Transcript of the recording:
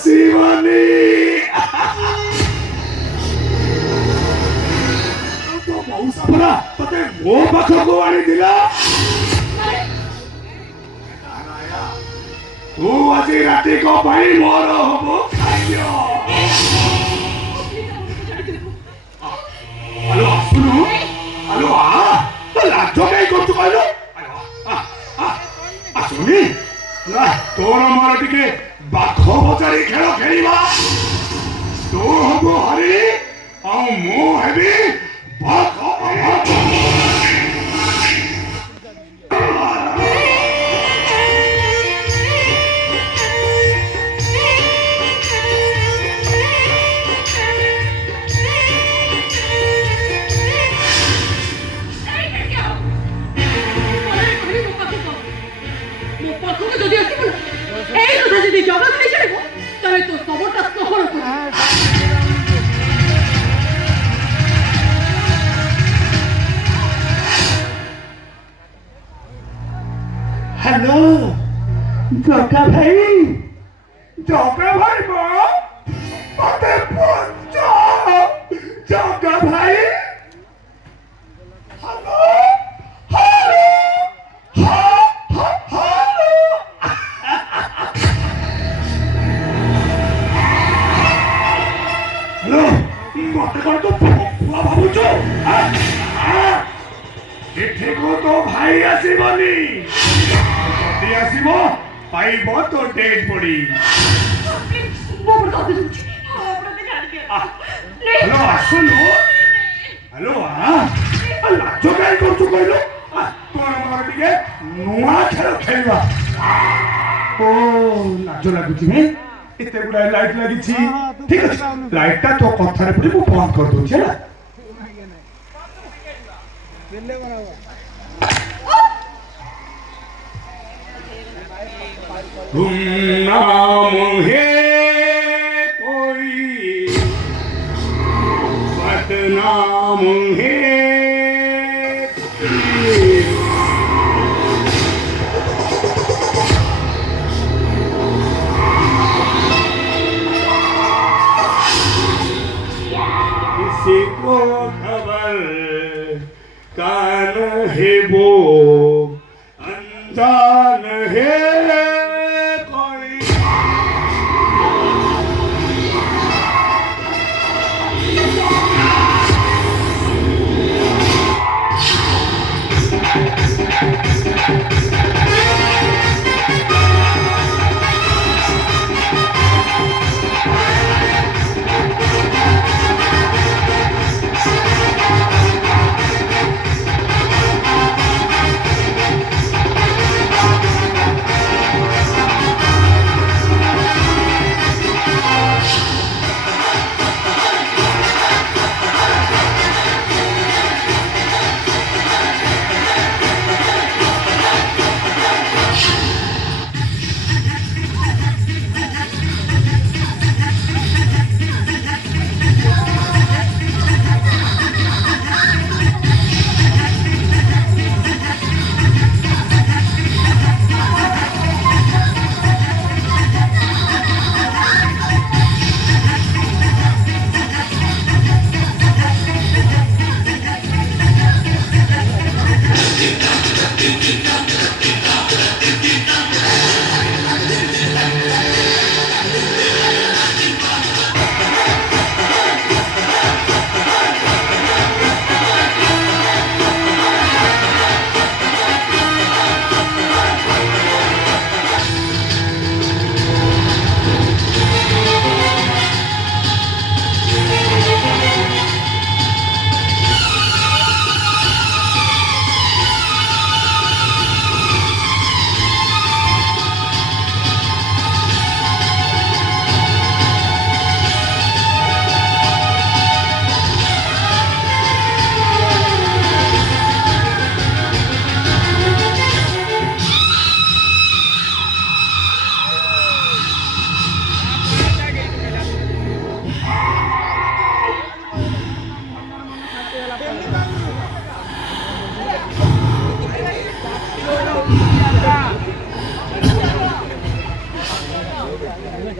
आसिवानी तो बहुत सारा तते वो पाखको आनी दिला तू आज राति को भाई मोर हबो खाइयो हेलो सुनो हेलो तो लाजो काई करतु कहलो सुनी तोर मोर टिके बाघ बजारी खेल खेलिबा तू हबो हरि आ मो हेबी बाघ हेलो जोका भाई मां मते पहुंचा जोका भाई हेलो हेलो हेलो मते कर तो फुआ भाबुचो एठे को तो भाई आसीबनी आसीबो पाइब तो डेड बॉडी हेलो सुनो हेलो लाजो काई करतु कहलो तोर मोर टिके नुआ खेल खेलवा ओ लाजो लागुची में एते गुडा लाइट लागी छी ठीक है लाइट ता तो कथारे पड़ी मु बंद कर दउ छला बेले बनावा गुमनाम है कोई बदनाम है किसी को खबर कान है वो अनजान है ନାଇଁ